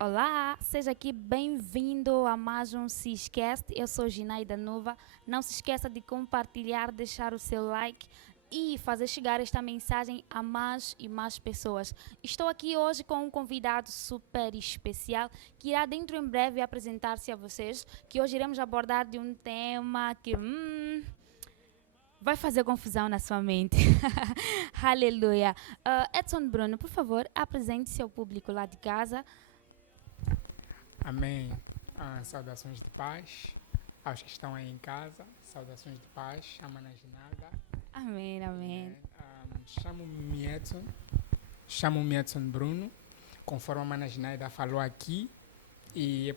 Olá, seja aqui bem-vindo a mais um Ciscast. Eu sou Ginaida Nova. Não se esqueça de compartilhar, deixar o seu like e fazer chegar esta mensagem a mais e mais pessoas. Estou aqui hoje com um convidado super especial que irá dentro em breve apresentar-se a vocês, que hoje iremos abordar de um tema que vai fazer confusão na sua mente. Aleluia. Edson Bruno, por favor, apresente-se ao público lá de casa. Amém. Saudações de paz aos que estão aí em casa. Saudações de paz. Chama-na Ginada. Amém, amém. Chamo-me Edson Bruno, conforme a Mana Ginaida falou aqui. E,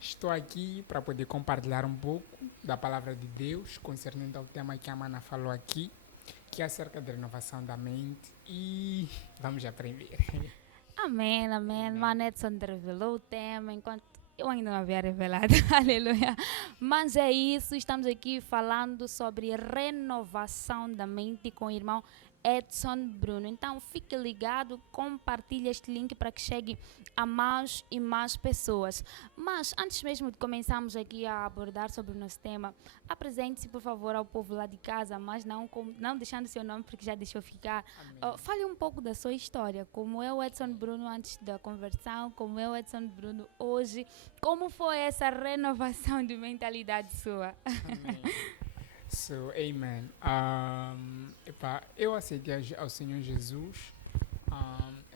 estou aqui para poder compartilhar um pouco da palavra de Deus concernente ao tema que a Mana falou aqui, que é acerca da renovação da mente. E vamos aprender. Amém, amém. Mano Edson revelou o tema enquanto eu ainda não havia revelado. Aleluia. Mas é isso, estamos aqui falando sobre renovação da mente com o irmão Edson Bruno. Então fique ligado, compartilhe este link para que chegue a mais e mais pessoas. Mas antes mesmo de começarmos aqui a abordar sobre o nosso tema, apresente-se por favor ao povo lá de casa, mas não deixando seu nome porque já deixou ficar. Fale um pouco da sua história, como é o Edson Bruno antes da conversão, como é o Edson Bruno hoje, como foi essa renovação de mentalidade sua. Amém. Amen. Eu aceitei ao Senhor Jesus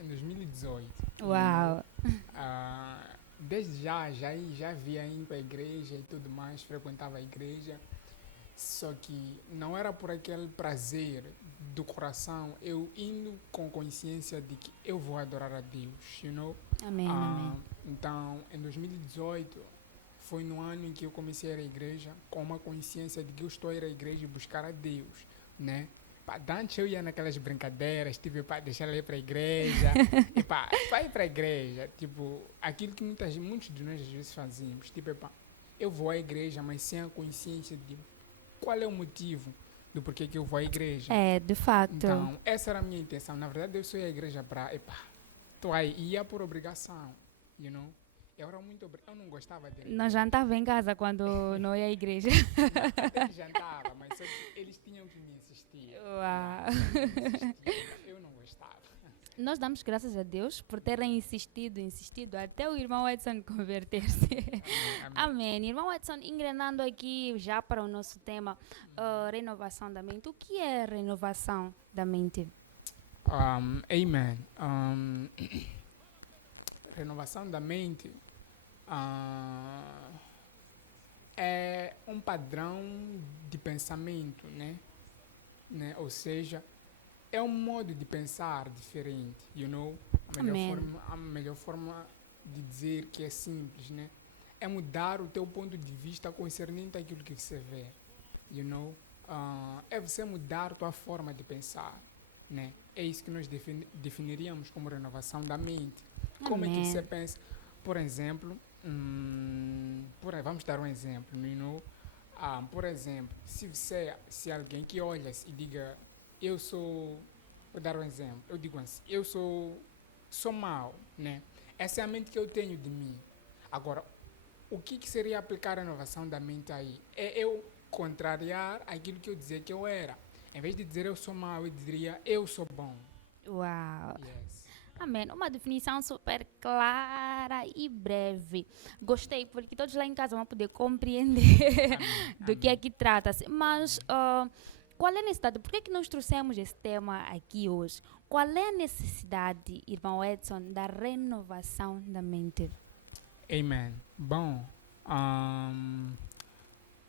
em 2018. Uau! Desde já via indo para a igreja e tudo mais, frequentava a igreja. Só que não era por aquele prazer do coração, eu indo com consciência de que eu vou adorar a Deus, Amém, amém. Então, em 2018, foi no ano em que eu comecei a ir à igreja com uma consciência de que eu estou a ir à igreja e buscar a Deus, né? Antes eu ia naquelas brincadeiras, tipo, deixar ela ir para a igreja, vai para a igreja, tipo, aquilo que muitos de nós às vezes fazíamos, tipo, eu vou à igreja, mas sem a consciência de qual é o motivo do porquê que eu vou à igreja. É, de facto. Então, essa era a minha intenção. Na verdade, eu só ia à igreja para, tô aí, ia por obrigação, Eu não gostava de ir à igreja. Não jantava em casa quando não ia à igreja. Até que jantava, mas só que eles tinham que me insistir. Uau. Eu não gostava. Nós damos graças a Deus por terem insistido até o irmão Edson converter-se. Amém. Irmão Edson, engrenando aqui já para o nosso tema, renovação da mente. O que é renovação da mente? Amen. Renovação da mente é um padrão de pensamento, né? Ou seja, é um modo de pensar diferente, A melhor forma de dizer que é simples, né? É mudar o teu ponto de vista concernente àquilo que você vê, É você mudar a tua forma de pensar, né? É isso que nós definiríamos como renovação da mente. Como é que você pensa? Por exemplo, vamos dar um exemplo, por exemplo, se alguém que olha e diga, vou dar um exemplo, eu digo assim, eu sou mau, né? Essa é a mente que eu tenho de mim. Agora, o que seria aplicar a renovação da mente aí? É eu contrariar aquilo que eu dizia que eu era. Em vez de dizer eu sou mau, eu diria eu sou bom. Uau! Yes. Amém. Uma definição super clara e breve. Gostei, porque todos lá em casa vão poder compreender do que é que trata-se. Mas qual é a necessidade? Por que é que nós trouxemos esse tema aqui hoje? Qual é a necessidade, irmão Edson, da renovação da mente? Amen. Bom, a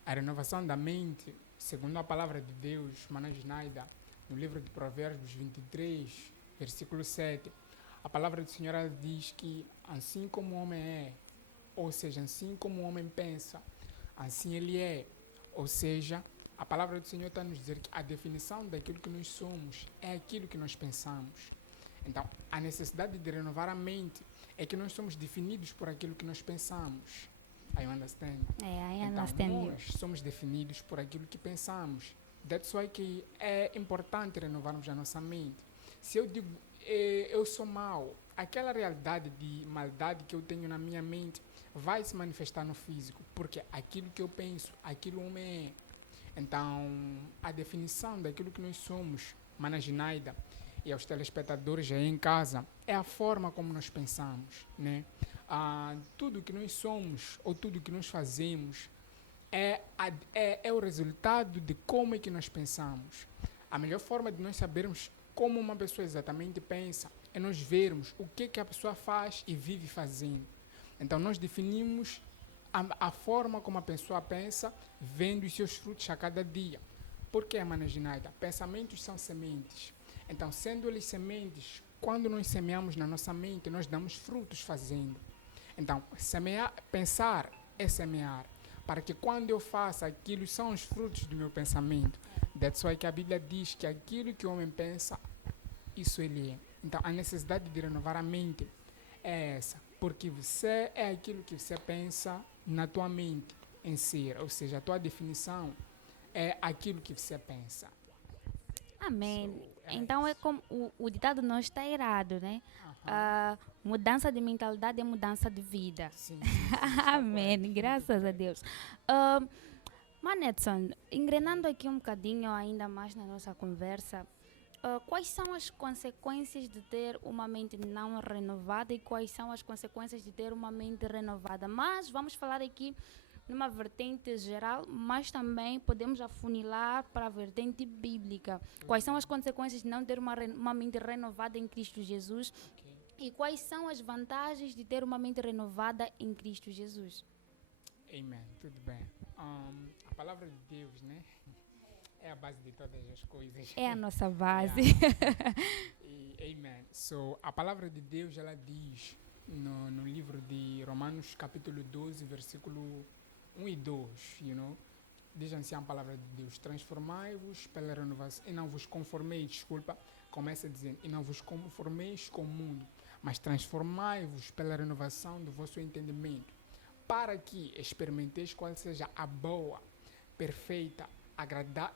renovação da mente, segundo a palavra de Deus, Mana Ginaida, no livro de Provérbios 23, versículo 7, a palavra do Senhor diz que assim como o homem é, ou seja, assim como o homem pensa, assim ele é. Ou seja, a palavra do Senhor está a nos dizer que a definição daquilo que nós somos é aquilo que nós pensamos. Então, a necessidade de renovar a mente é que nós somos definidos por aquilo que nós pensamos. I understand? I então, understand nós somos definidos por aquilo que pensamos. That's why que é importante renovarmos a nossa mente. Se eu digo eu sou mau, aquela realidade de maldade que eu tenho na minha mente vai se manifestar no físico, porque aquilo que eu penso, aquilo o homem é. Então, a definição daquilo que nós somos, Mana Ginaida, e aos telespectadores aí em casa, é a forma como nós pensamos, né? Tudo que nós somos ou tudo que nós fazemos é o resultado de como é que nós pensamos. A melhor forma de nós sabermos como uma pessoa exatamente pensa é nós vermos o que a pessoa faz e vive fazendo. Então, nós definimos a forma como a pessoa pensa, vendo os seus frutos a cada dia. Por que, Mana Ginaida? Pensamentos são sementes. Então, sendo eles sementes, quando nós semeamos na nossa mente, nós damos frutos fazendo. Então, pensar é semear. Para que quando eu faça aquilo, são os frutos do meu pensamento. That's why que a Bíblia diz que aquilo que o homem pensa, isso ele é. Então, a necessidade de renovar a mente é essa. Porque você é aquilo que você pensa na tua mente em si. Ou seja, a tua definição é aquilo que você pensa. Amém. Então é como o ditado não está errado, né? Mudança de mentalidade é mudança de vida. Sim, Amém. Graças a Deus. Manetson, engrenando aqui um bocadinho ainda mais na nossa conversa, quais são as consequências de ter uma mente não renovada e quais são as consequências de ter uma mente renovada? Mas vamos falar aqui numa vertente geral, mas também podemos afunilar para a vertente bíblica. Quais são as consequências de não ter uma mente renovada em Cristo Jesus? E quais são as vantagens de ter uma mente renovada em Cristo Jesus? Amém. Tudo bem. A palavra de Deus, né? É a base de todas as coisas. É a nossa base. Amen. So, a palavra de Deus, ela diz no livro de Romanos, capítulo 12, versículo 1 e 2, diz assim a palavra de Deus: transformai-vos pela renovação, e não vos conformeis, começa dizendo, e não vos conformeis com o mundo, mas transformai-vos pela renovação do vosso entendimento, para que experimenteis qual seja a boa, perfeita, agradável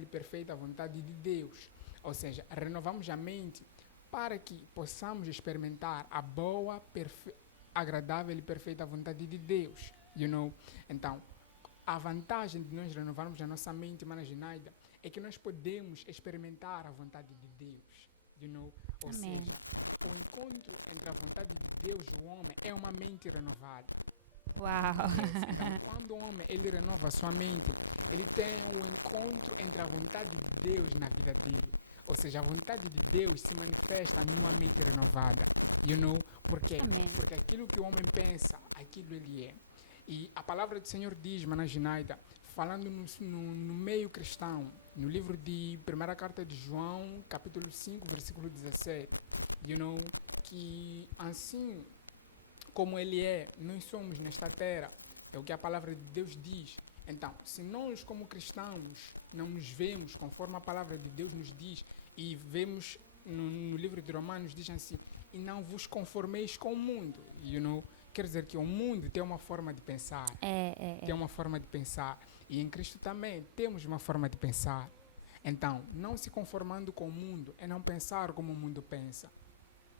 e perfeita vontade de Deus. Ou seja, renovamos a mente para que possamos experimentar a boa, agradável e perfeita vontade de Deus. Então, a vantagem de nós renovarmos a nossa mente, Mana Ginaida, é que nós podemos experimentar a vontade de Deus. Ou Amém. seja, o encontro entre a vontade de Deus e o homem é uma mente renovada. Uau! Então, quando o homem ele renova a sua mente, ele tem um encontro entre a vontade de Deus na vida dele. Ou seja, a vontade de Deus se manifesta numa mente renovada. Por quê? Amém. Porque aquilo que o homem pensa, aquilo ele é. E a palavra do Senhor diz, Mana Ginaida, falando no meio cristão, no livro de 1ª carta de João, capítulo 5, versículo 17, que assim como ele é, nós somos nesta terra, é o que a palavra de Deus diz. Então, se nós como cristãos não nos vemos conforme a palavra de Deus nos diz, e vemos no livro de Romanos, diz assim, e não vos conformeis com o mundo, quer dizer que o mundo tem uma forma de pensar, tem uma forma de pensar, e em Cristo também temos uma forma de pensar. Então, não se conformando com o mundo é não pensar como o mundo pensa,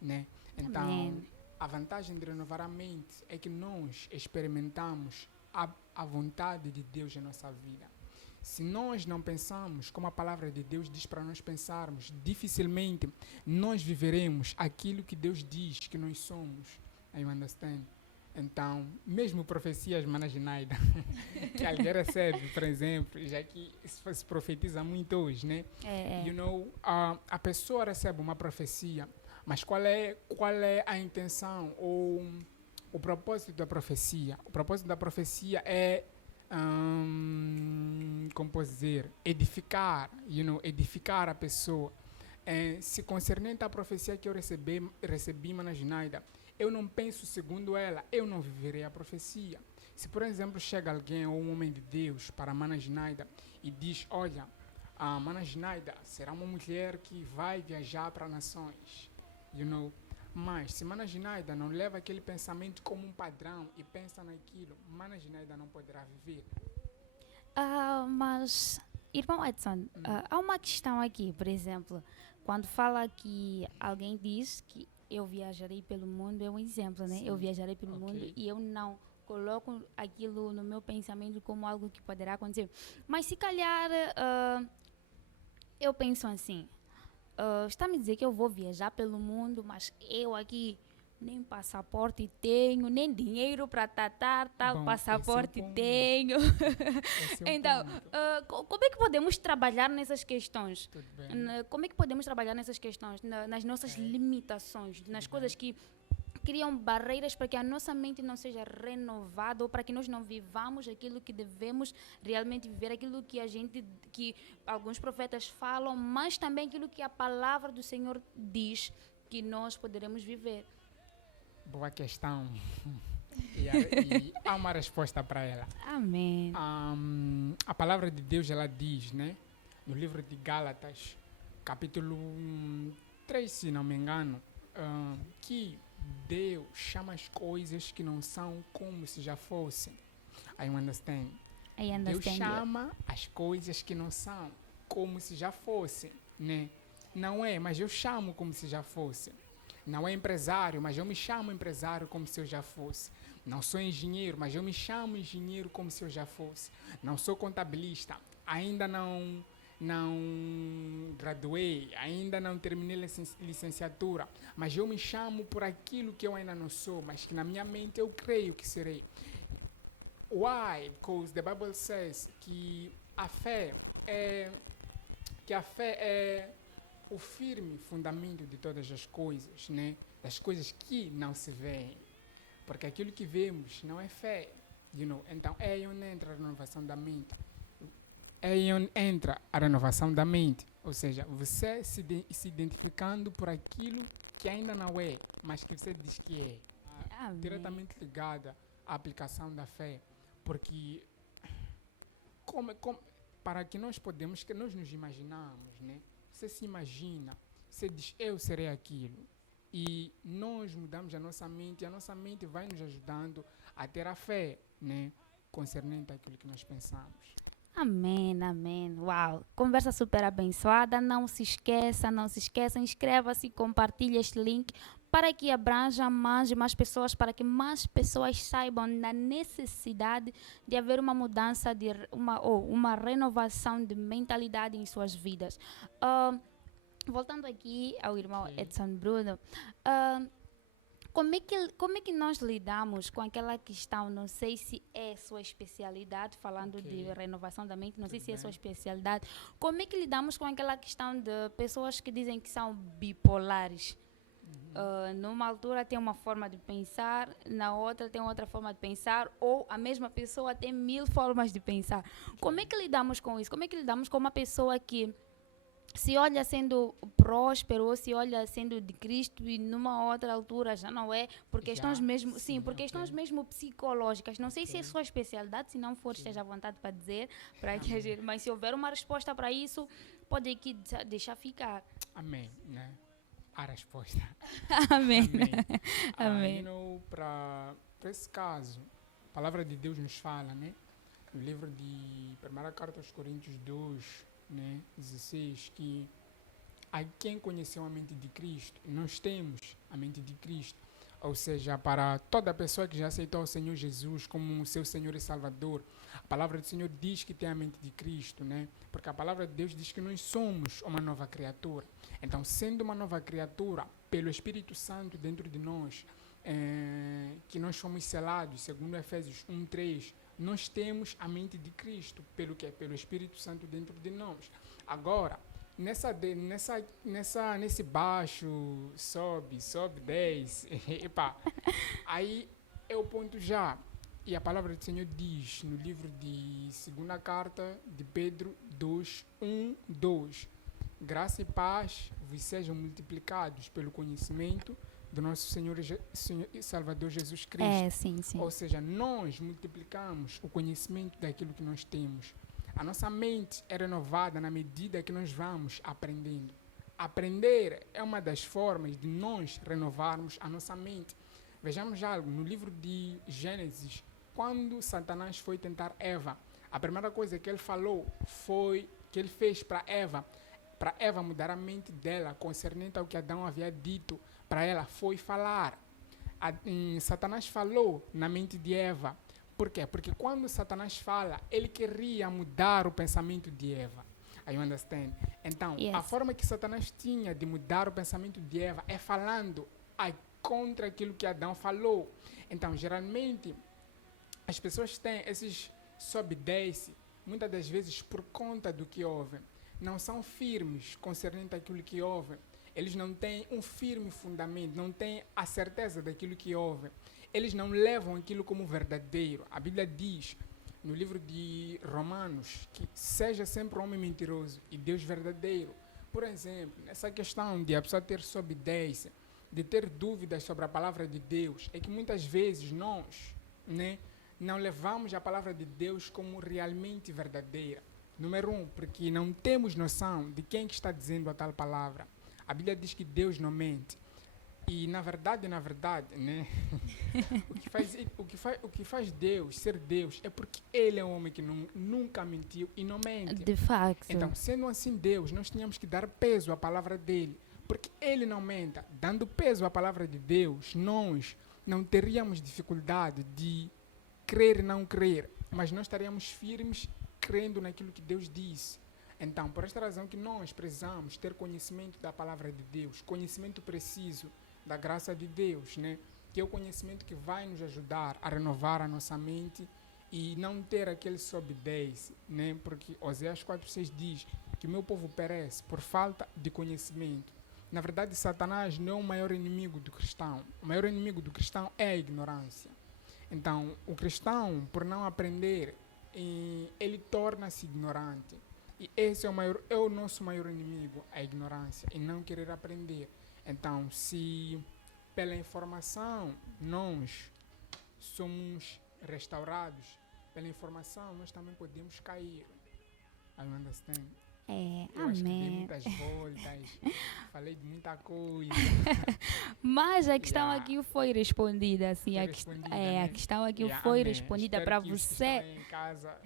né? Então, Amém. a vantagem de renovar a mente é que nós experimentamos a vontade de Deus em nossa vida. Se nós não pensamos como a palavra de Deus diz para nós pensarmos, dificilmente nós viveremos aquilo que Deus diz que nós somos. You understand? Então, mesmo profecias, Mana Ginaida, que alguém recebe, por exemplo, já que se profetiza muito hoje, né? A pessoa recebe uma profecia, mas qual é a intenção ou o propósito da profecia? O propósito da profecia é, como posso dizer, edificar a pessoa. Se concernente à profecia que eu recebi, Mana Ginaida, eu não penso segundo ela, eu não viverei a profecia. Se, por exemplo, chega alguém ou um homem de Deus para Mana Ginaida e diz, olha, a Mana Ginaida será uma mulher que vai viajar para nações, mas se Mana Ginaida não leva aquele pensamento como um padrão e pensa naquilo, Mana Ginaida não poderá viver. Mas Irmão Edson, há uma questão aqui, por exemplo, quando fala que alguém diz que eu viajarei pelo mundo, é um exemplo, né? Eu Sim. viajarei pelo mundo Ok. e eu não coloco aquilo no meu pensamento como algo que poderá acontecer. Mas se calhar eu penso assim, está me dizer que eu vou viajar pelo mundo, mas eu aqui nem passaporte tenho, nem dinheiro para tratar tal Bom, esse é o passaporte ponto. tenho. Esse é o Então, ponto. como é que podemos trabalhar nessas questões? Tudo bem. Como é que podemos trabalhar nessas questões, nas nossas Ok. limitações, nas Tudo coisas bem. que criam barreiras para que a nossa mente não seja renovada ou para que nós não vivamos aquilo que devemos realmente viver, aquilo que alguns profetas falam, mas também aquilo que a palavra do Senhor diz que nós poderemos viver. Boa questão. E há uma resposta para ela. Amém. A palavra de Deus, ela diz, né? No livro de Gálatas, capítulo 3, se não me engano, que Deus chama as coisas que não são como se já fossem. I understand. I Deus understand you. chama as coisas que não são como se já fossem, né? Não é, mas eu chamo como se já fosse. Não é empresário, mas eu me chamo empresário como se eu já fosse. Não sou engenheiro, mas eu me chamo engenheiro como se eu já fosse. Não sou contabilista, ainda não graduei, ainda não terminei licenciatura, mas eu me chamo por aquilo que eu ainda não sou, mas que na minha mente eu creio que serei. Why? Because the Bible says que a fé é o firme fundamento de todas as coisas, né? Das coisas que não se veem. Porque aquilo que vemos não é fé. Então é aí onde entra a renovação da mente. É aí onde entra a renovação da mente. Ou seja, você se identificando por aquilo que ainda não é, mas que você diz que é. Amém. Diretamente ligada à aplicação da fé. Porque para que nós podemos, que nós nos imaginamos, né? Você se imagina, você diz, eu serei aquilo. E nós mudamos a nossa mente, e a nossa mente vai nos ajudando a ter a fé, né? Concernente àquilo que nós pensamos. Amém, amém. Uau, conversa super abençoada. Não se esqueça, inscreva-se, compartilhe este link para que abranja mais e mais pessoas, para que mais pessoas saibam da necessidade de haver uma mudança, uma renovação de mentalidade em suas vidas. Voltando aqui ao irmão Ok. Edson Bruno, como é que nós lidamos com aquela questão, não sei se é sua especialidade, falando Ok. de renovação da mente, não sei Tudo se é bem. sua especialidade, como é que lidamos com aquela questão de pessoas que dizem que são bipolares? Numa altura tem uma forma de pensar, na outra tem outra forma de pensar, ou a mesma pessoa tem 1000 formas de pensar. Como é que lidamos com isso? Como é que lidamos com uma pessoa que se olha sendo próspero ou se olha sendo de Cristo e numa outra altura já não é, por questões Já, mesmo, sim, por questões ok. mesmo psicológicas. Não sei se é Ok. sua especialidade, se não for, Sim. esteja à vontade para dizer, para que a gente, mas se houver uma resposta para isso, pode aqui deixar ficar. Amém, né? A resposta. Amém. Amém. Amém. Para esse caso, a palavra de Deus nos fala, né? No livro de 1 Carta aos Coríntios 2, né? 16, que a quem conheceu a mente de Cristo, nós temos a mente de Cristo. Ou seja, para toda pessoa que já aceitou o Senhor Jesus como seu Senhor e Salvador, a palavra do Senhor diz que tem a mente de Cristo, né? Porque a palavra de Deus diz que nós somos uma nova criatura. Então, sendo uma nova criatura, pelo Espírito Santo dentro de nós, que nós fomos selados, segundo Efésios 1:3, nós temos a mente de Cristo, pelo Espírito Santo dentro de nós. Agora, nesse baixo, sobe, desce, epa, aí é o ponto já. E a palavra do Senhor diz no livro de 2ª carta de Pedro 2:1-2, graça e paz vos sejam multiplicados pelo conhecimento do nosso Senhor e Salvador Jesus Cristo. É, sim, sim. Ou seja, nós multiplicamos o conhecimento daquilo que nós temos. A nossa mente é renovada na medida que nós vamos aprendendo. Aprender é uma das formas de nós renovarmos a nossa mente. Vejamos algo, no livro de Gênesis, quando Satanás foi tentar Eva, a primeira coisa que ele falou foi que ele fez para Eva mudar a mente dela concernente ao que Adão havia dito para ela, foi falar. Satanás falou na mente de Eva. Por quê? Porque quando Satanás fala, ele queria mudar o pensamento de Eva. Are you understand? Então, a forma que Satanás tinha de mudar o pensamento de Eva é falando contra aquilo que Adão falou. Então, geralmente, as pessoas têm esses sobe e desce, muitas das vezes por conta do que ouvem. Não são firmes concernente àquilo que ouvem. Eles não têm um firme fundamento, não têm a certeza daquilo que ouvem. Eles não levam aquilo como verdadeiro. A Bíblia diz, no livro de Romanos, que seja sempre um homem mentiroso e Deus verdadeiro. Por exemplo, nessa questão de a pessoa ter sobe e desce, de ter dúvidas sobre a palavra de Deus, é que muitas vezes nós, não levamos a palavra de Deus como realmente verdadeira. Número 1, porque não temos noção de quem que está dizendo a tal palavra. A Bíblia diz que Deus não mente. E na verdade, o que faz Deus ser Deus é porque Ele é um homem que nunca mentiu e não mente. De facto. Então, sendo assim Deus, nós tínhamos que dar peso à palavra dele. Porque Ele não mente. Dando peso à palavra de Deus, nós não teríamos dificuldade de crer e não crer. Mas nós estaríamos firmes crendo naquilo que Deus disse. Então, por esta razão que nós precisamos ter conhecimento da palavra de Deus, conhecimento preciso da graça de Deus, que é o conhecimento que vai nos ajudar a renovar a nossa mente e não ter aquele sobe e desce, porque Oséias 4:6 diz que o meu povo perece por falta de conhecimento. Na verdade, Satanás não é o maior inimigo do cristão. O maior inimigo do cristão é a ignorância. Então, o cristão, por não aprender, ele torna-se ignorante. E esse é o nosso maior inimigo, a ignorância, e não querer aprender. Então, se pela informação nós somos restaurados, pela informação nós também podemos cair. I understand? Eu acho que dei muitas voltas, falei de muita coisa. Mas a questão aqui foi respondida, assim. A questão aqui foi respondida para você. Em casa.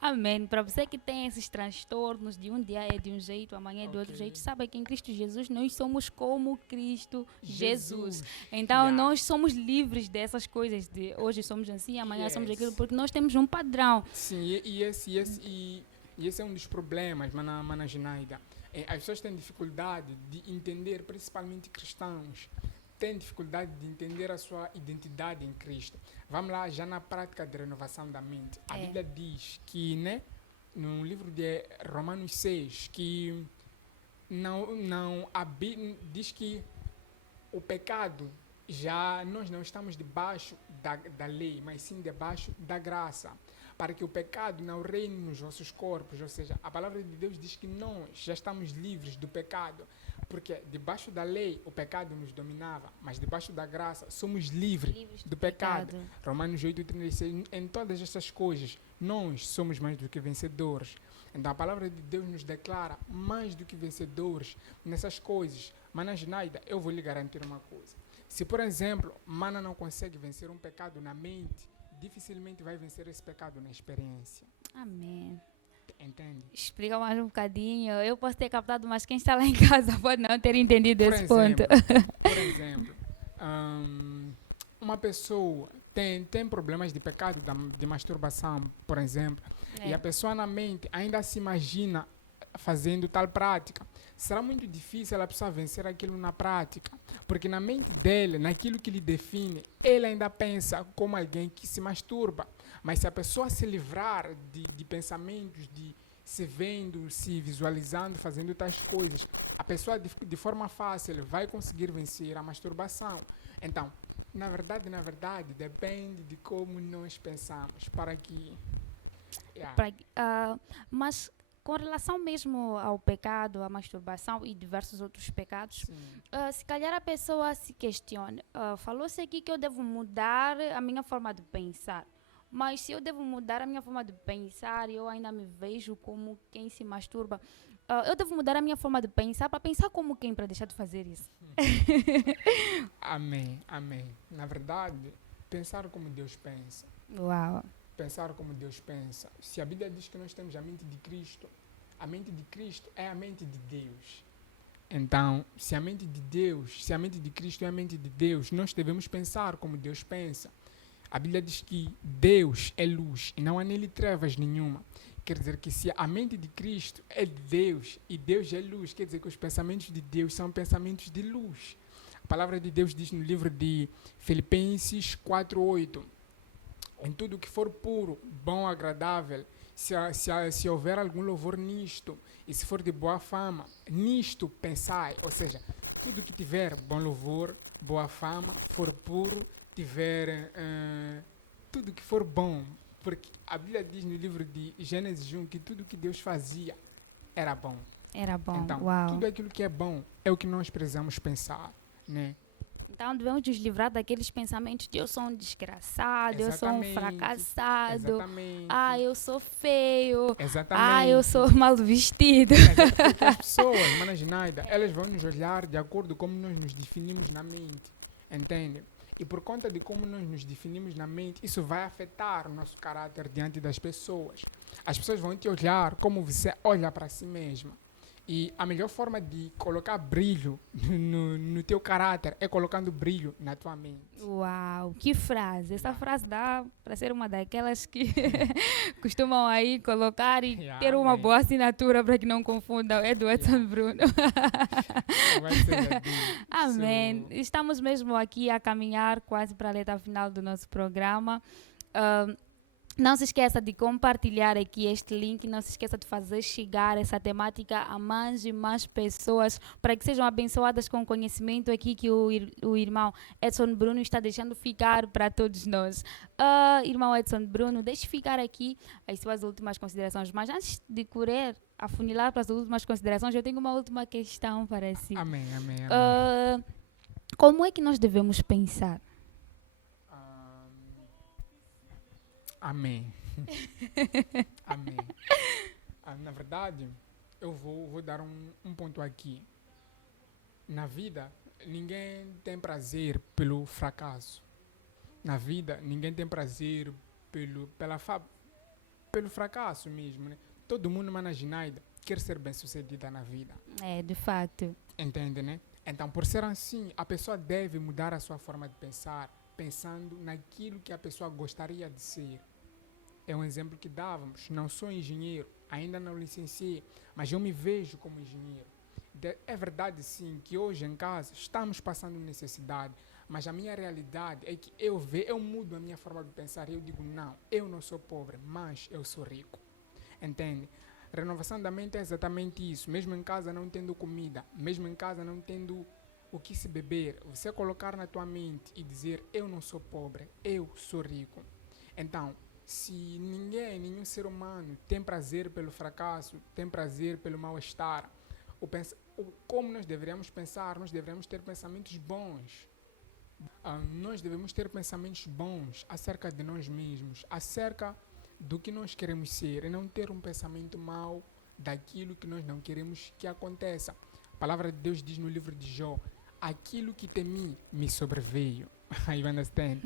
Amém. Para você que tem esses transtornos, de um dia é de um jeito, amanhã é de outro jeito, sabe que em Cristo Jesus nós somos como Cristo Jesus. Então nós somos livres dessas coisas. Hoje somos assim, amanhã somos aquilo, porque nós temos um padrão. Sim, e esse é um dos problemas, Mana Ginaida. As pessoas têm dificuldade de entender, principalmente cristãos, têm dificuldade de entender a sua identidade em Cristo. Vamos lá, já na prática de renovação da mente. A Bíblia diz que, no livro de Romanos 6, que diz que o pecado, nós não estamos debaixo da lei, mas sim debaixo da graça, para que o pecado não reine nos vossos corpos. Ou seja, a palavra de Deus diz que nós já estamos livres do pecado, porque debaixo da lei o pecado nos dominava, mas debaixo da graça somos livres do pecado. Romanos 8:36. Em todas essas coisas nós somos mais do que vencedores. Então a palavra de Deus nos declara mais do que vencedores nessas coisas. Mana Ginaida, eu vou lhe garantir uma coisa. Se, por exemplo, Mana não consegue vencer um pecado na mente, dificilmente vai vencer esse pecado na experiência. Amém. Entende? Explica mais um bocadinho. Eu posso ter captado, mas quem está lá em casa pode não ter entendido esse ponto. Por exemplo, uma pessoa tem problemas de pecado, de masturbação, por exemplo, e a pessoa na mente ainda se imagina fazendo tal prática. Será muito difícil a pessoa vencer aquilo na prática, porque na mente dele, naquilo que lhe define, ele ainda pensa como alguém que se masturba. Mas se a pessoa se livrar de pensamentos, de se vendo, se visualizando, fazendo tais coisas, a pessoa de forma fácil vai conseguir vencer a masturbação. Então, na verdade, depende de como nós pensamos para que... Mas com relação mesmo ao pecado, à masturbação e diversos outros pecados, se calhar a pessoa se questiona. Falou-se aqui que eu devo mudar a minha forma de pensar. Mas se eu devo mudar a minha forma de pensar, eu ainda me vejo como quem se masturba. Eu devo mudar a minha forma de pensar para pensar como quem, para deixar de fazer isso. Amém. Na verdade, pensar como Deus pensa. Uau. pensar como Deus pensa. Se a Bíblia diz que nós temos a mente de Cristo é a mente de Deus. Então, se a mente de Cristo é a mente de Deus, nós devemos pensar como Deus pensa. A Bíblia diz que Deus é luz e não há nele trevas nenhuma. Quer dizer que se a mente de Cristo é de Deus e Deus é luz, quer dizer que os pensamentos de Deus são pensamentos de luz. A palavra de Deus diz no livro de Filipenses 4:8: em tudo que for puro, bom, agradável, se houver algum louvor nisto, e se for de boa fama, nisto pensai. Ou seja, tudo que tiver bom louvor, boa fama, for puro, tiver tudo que for bom. Porque a Bíblia diz no livro de Gênesis 1 que tudo que Deus fazia era bom. Era bom, Então, uau. tudo aquilo que é bom é o que nós precisamos pensar, né? Então devemos nos livrar daqueles pensamentos de eu sou um desgraçado, eu sou um Exatamente, fracassado, exatamente. eu sou feio, Exatamente. eu sou mal vestido. Porque as pessoas, Mana Ginaida, elas vão nos olhar de acordo com como nós nos definimos na mente, entende? E por conta de como nós nos definimos na mente, isso vai afetar o nosso caráter diante das pessoas. As pessoas vão te olhar como você olha para si mesma. E a melhor forma de colocar brilho no teu caráter é colocando brilho na tua mente. Uau, que frase. Essa frase dá para ser uma daquelas que costumam aí colocar e ter uma Amém. boa assinatura para que não confundam. É do Edson Bruno. Vai ser a dele. Amém. So, Estamos mesmo aqui a caminhar quase para a reta final do nosso programa. Não se esqueça de compartilhar aqui este link, não se esqueça de fazer chegar essa temática a mais e mais pessoas para que sejam abençoadas com o conhecimento aqui que o irmão Edson Bruno está deixando ficar para todos nós. Irmão Edson Bruno, deixe ficar aqui as suas últimas considerações, mas antes de correr, afunilar para as últimas considerações, eu tenho uma última questão para si. amém, amém, amém. Como é que nós devemos pensar? Amém. Amém. Na verdade, eu vou dar um ponto aqui. Na vida, ninguém tem prazer pelo fracasso. Na vida, ninguém tem prazer pelo fracasso mesmo, né? Todo mundo, Mana Ginaida, quer ser bem-sucedida na vida. É, de fato. Entende, né? Então, por ser assim, a pessoa deve mudar a sua forma de pensar, pensando naquilo que a pessoa gostaria de ser. É um exemplo que dávamos. Não sou engenheiro, ainda não licenciei, mas eu me vejo como engenheiro. É verdade, sim, que hoje em casa estamos passando necessidade, mas a minha realidade é que eu mudo a minha forma de pensar e eu digo, não, eu não sou pobre, mas eu sou rico. Entende? Renovação da mente é exatamente isso. Mesmo em casa não tendo comida, mesmo em casa não tendo o que se beber, você colocar na tua mente e dizer, eu não sou pobre, eu sou rico. Então, se nenhum ser humano tem prazer pelo fracasso, tem prazer pelo mal-estar, como nós deveríamos pensar? Nós deveríamos ter pensamentos bons. Nós devemos ter pensamentos bons acerca de nós mesmos, acerca do que nós queremos ser, e não ter um pensamento mau daquilo que nós não queremos que aconteça. A palavra de Deus diz no livro de Jó, aquilo que temi me sobreveio. You understand?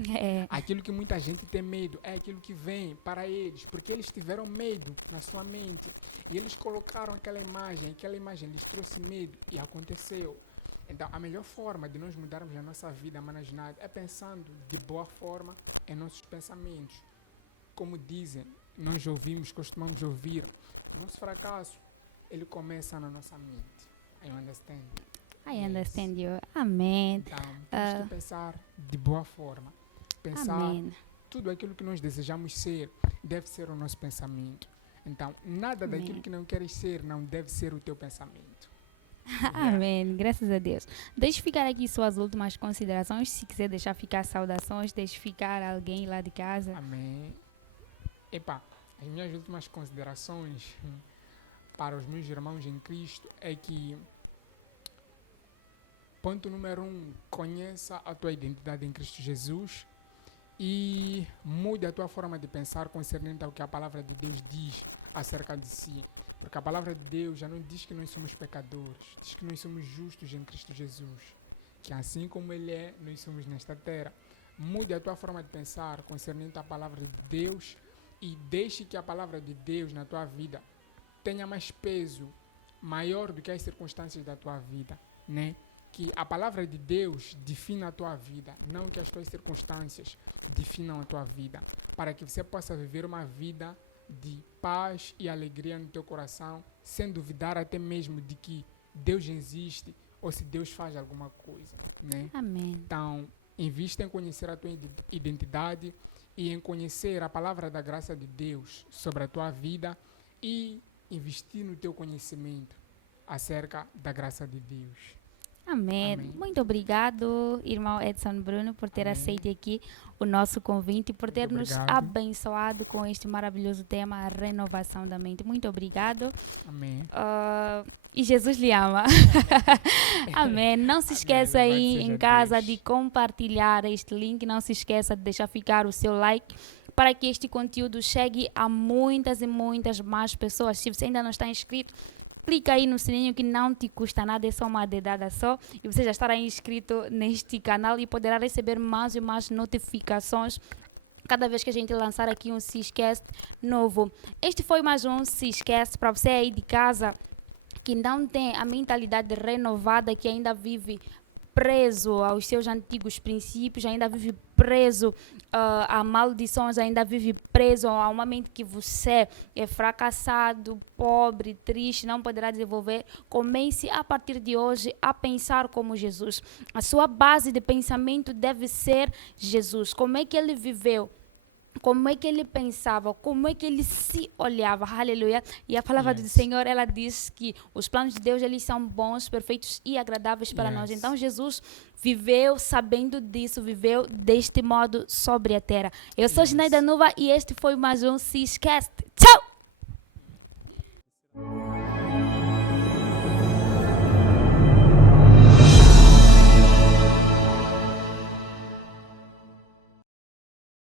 Aquilo que muita gente tem medo é aquilo que vem para eles, porque eles tiveram medo na sua mente e eles colocaram aquela imagem lhes trouxe medo e aconteceu. Então, a melhor forma de nós mudarmos a nossa vida, Mana Ginaida, é pensando de boa forma em nossos pensamentos. Como dizem, nós costumamos ouvir, o nosso fracasso, ele começa na nossa mente. You understand? I understand you. Amém. Então, temos que pensar de boa forma. Pensar Amém. tudo aquilo que nós desejamos ser deve ser o nosso pensamento. Então, nada Amém. daquilo que não queres ser não deve ser o teu pensamento. Amém. Graças a Deus. Deixe ficar aqui suas últimas considerações. Se quiser deixar ficar saudações, deixe ficar alguém lá de casa. Amém. As minhas últimas considerações para os meus irmãos em Cristo é que ponto número 1, conheça a tua identidade em Cristo Jesus e mude a tua forma de pensar concernente ao que a palavra de Deus diz acerca de si. Porque a palavra de Deus já não diz que nós somos pecadores, diz que nós somos justos em Cristo Jesus. Que assim como Ele é, nós somos nesta terra. Mude a tua forma de pensar concernente à palavra de Deus e deixe que a palavra de Deus na tua vida tenha mais peso, maior do que as circunstâncias da tua vida, né? Que a palavra de Deus defina a tua vida, não que as tuas circunstâncias definam a tua vida, para que você possa viver uma vida de paz e alegria no teu coração, sem duvidar até mesmo de que Deus existe ou se Deus faz alguma coisa, né? Amém. Então, invista em conhecer a tua identidade e em conhecer a palavra da graça de Deus sobre a tua vida e investir no teu conhecimento acerca da graça de Deus. Amém. Amém. Muito obrigado, irmão Edson Bruno, por ter Amém. aceito aqui o nosso convite e por ter nos obrigado. abençoado com este maravilhoso tema, a renovação da mente. Muito obrigado. Amém. E Jesus lhe ama. Amém. Não se esqueça Louvado aí seja em casa Deus. de compartilhar este link. Não se esqueça de deixar ficar o seu like para que este conteúdo chegue a muitas e muitas mais pessoas. Se você ainda não está inscrito, clica aí no sininho que não te custa nada, é só uma dedada só e você já estará inscrito neste canal e poderá receber mais e mais notificações cada vez que a gente lançar aqui um Ciscast novo. Este foi mais um Ciscast para você aí de casa que não tem a mentalidade renovada, que ainda vive preso aos seus antigos princípios, ainda vive preso a maldições, ainda vive preso a uma mente que você é fracassado, pobre, triste, não poderá desenvolver. Comece a partir de hoje a pensar como Jesus. A sua base de pensamento deve ser Jesus. Como é que ele viveu? Como é que ele pensava, como é que ele se olhava, aleluia. E a palavra do Senhor, ela diz que os planos de Deus, eles são bons, perfeitos e agradáveis para nós. Então Jesus viveu sabendo disso, viveu deste modo sobre a terra. Eu sou Ginaida Nuva e este foi mais um Ciscast. Tchau!